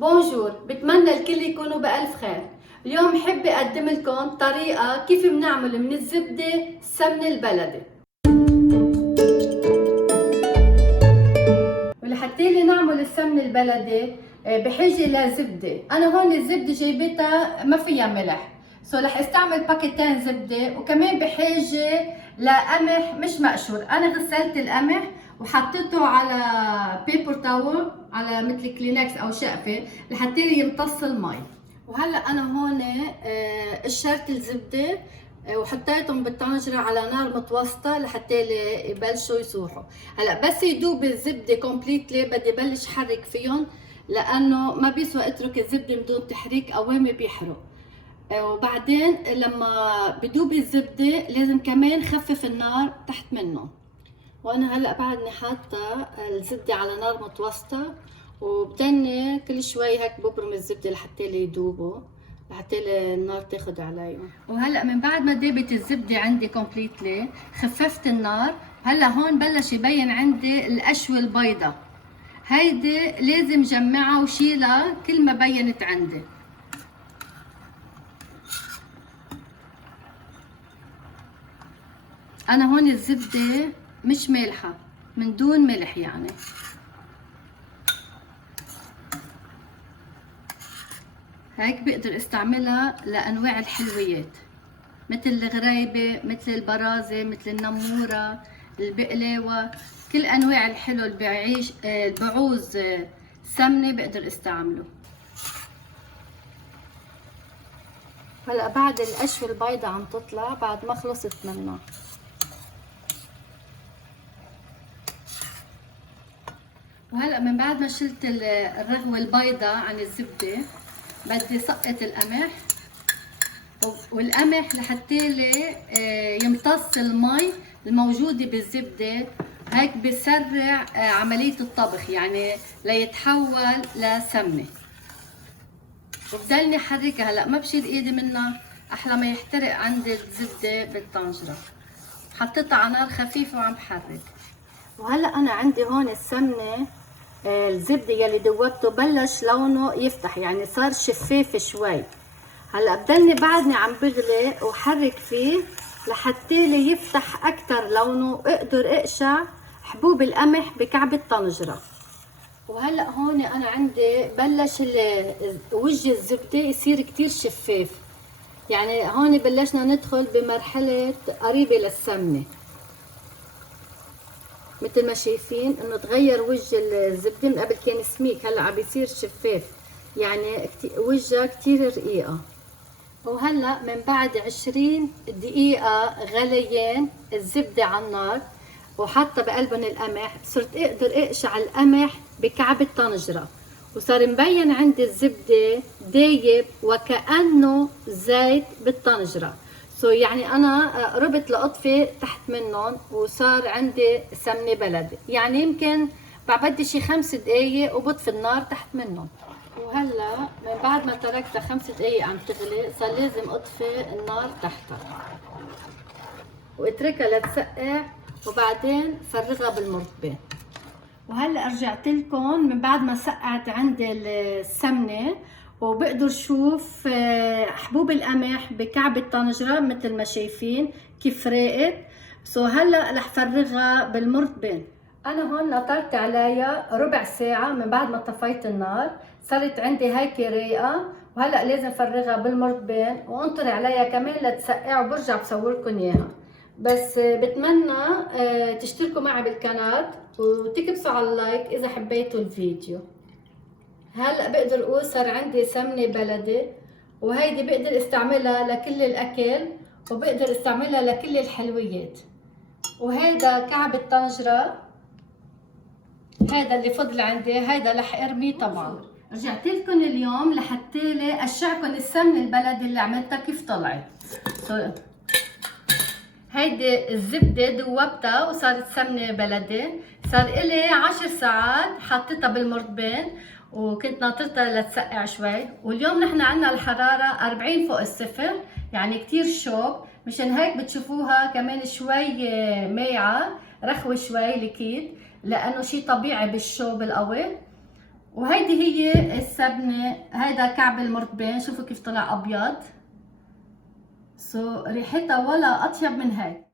بونجور، بتمنى الكل يكونوا بألف خير. اليوم حابة أقدم لكم طريقة كيف بنعمل من الزبدة السمنة البلدي. ولحتى نعمل السمنة البلدي بحاجة لزبدة. أنا هون الزبدة جايبتها ما فيها ملح، رح استعمل باكيتين زبدة، وكمان بحاجة لقمح مش مقشور. أنا غسلت القمح وحطيته على بيبر تاول، على مثل كلينكس أو شقفة لحتى يمتص المي. وهلا أنا هون قشرت الزبدة وحطيتهم بالطنجرة على نار متوسطة لحتى يبلشوا يسوحوا. هلا بس يدوب الزبدة كومبليتلي بدي بلش حرك فيهم، لأنه ما بيسوى اترك الزبدة بدون تحريك، قوامي بيحرق. وبعدين لما بدوب الزبدة لازم كمان خفف النار تحت منه. وانا هلا بعدني حاطه الزبده على نار متوسطه، وبدني كل شوي هيك ببرم الزبده لحتى يدوبوا، لحتى النار تاخد عليهم. وهلا من بعد ما دابت الزبده عندي كومبليتلي خففت النار. هلا هون بلش يبين عندي القشوه البيضة، هيدي لازم جمعها وشيلها كل ما بينت عندي. انا هون الزبده مش مالحه، من دون ملح يعني. هيك بقدر استعملها لانواع الحلويات، مثل الغريبه، مثل البرازه، مثل النموره، البقلاوه، كل انواع الحلو اللي بعيش بعوز سمنه بقدر استعمله. هلا بعد القشوه البيضة عم تطلع بعد ما خلصت منها. وهلا من بعد ما شلت الرغوه البيضاء عن الزبده بدي سقط القمح، والقمح لحتى يمتص المي الموجوده بالزبده، هيك بسرع عمليه الطبخ، يعني ليتحول لسمنه. وبضلني حركها. هلا ما بشيل ايدي منها احلى ما يحترق عندي الزبده بالطنجره. حطيتها على نار خفيفه وعم بحرك. وهلا انا عندي هون السمنه الزبده يلي دوبته بلش لونه يفتح، يعني صار شفاف شوي. هلا بدلني بعدني عم بغلي وحرك فيه لحتى يفتح اكثر لونه، واقدر اقشع حبوب القمح بكعب الطنجره. وهلا هون انا عندي بلش وجه الزبده يصير كتير شفاف، يعني هون بلشنا ندخل بمرحله قريبه للسمنه. مثل ما شايفين انه تغير وجه الزبده، من قبل كان سميك هلا عم بيصير شفاف، يعني وجهها كتير رقيقه. وهلا من بعد 20 دقيقة غليان الزبدة على النار وحاطة بقلبن القمح، صرت اقدر اقشع القمح بكعب الطنجرة، وصار مبين عندي الزبدة دايب وكأنه زيت بالطنجرة. يعني انا قربت لاطفي تحت منهم وصار عندي سمنة بلدي، يعني يمكن بدي شي 5 دقايق وبطفي النار تحت منهم. وهلا من بعد ما تركتها 5 دقايق عم تغلي صار لازم اطفي النار تحتها واتركها لتسقع، وبعدين فرغها بالمرطبة. وهلا رجعت لكم من بعد ما سقعت عندي السمنة، وبقدر شوف حبوب القمح بكعب الطنجرة مثل ما شايفين كيف راقت. هلا رح فرغها بالمرطبة. انا هون نطرت عليها ربع ساعة من بعد ما طفيت النار، صارت عندي هيك رايقة. وهلا لازم فرغها بالمرطبة وانطر عليها كمان لتسقع، وبرجع بصوركم اياها. بس بتمنى تشتركوا معي بالقناة وتكبسوا على اللايك اذا حبيتوا الفيديو. هلا بقدر اقول صار عندي سمنة بلدي، وهيدي بقدر استعملها لكل الاكل، وبقدر استعملها لكل الحلويات. وهيدا كعب الطنجرة، هذا اللي فضل عندي، هيدا رح ارميه طبعا. رجعت لكم اليوم لحتى اشعكم السمنه البلدي اللي عملتها كيف طلعت. هيدي الزبده دوبتها وصارت سمنه بلدي. صار الي 10 ساعات حطيتها بالمرطبين، وكنت ناطرتها لتسقع شوي. واليوم نحن عندنا الحراره 40 فوق الصفر، يعني كتير شوب، مشان هيك بتشوفوها كمان شوي مايعه، رخوه شوي لكيد، لانه شيء طبيعي بالشوب القوي. وهيدي هي السبنة. هيدا كعب المرتبين، شوفوا كيف طلع ابيض. ريحتها ولا اطيب من هيك.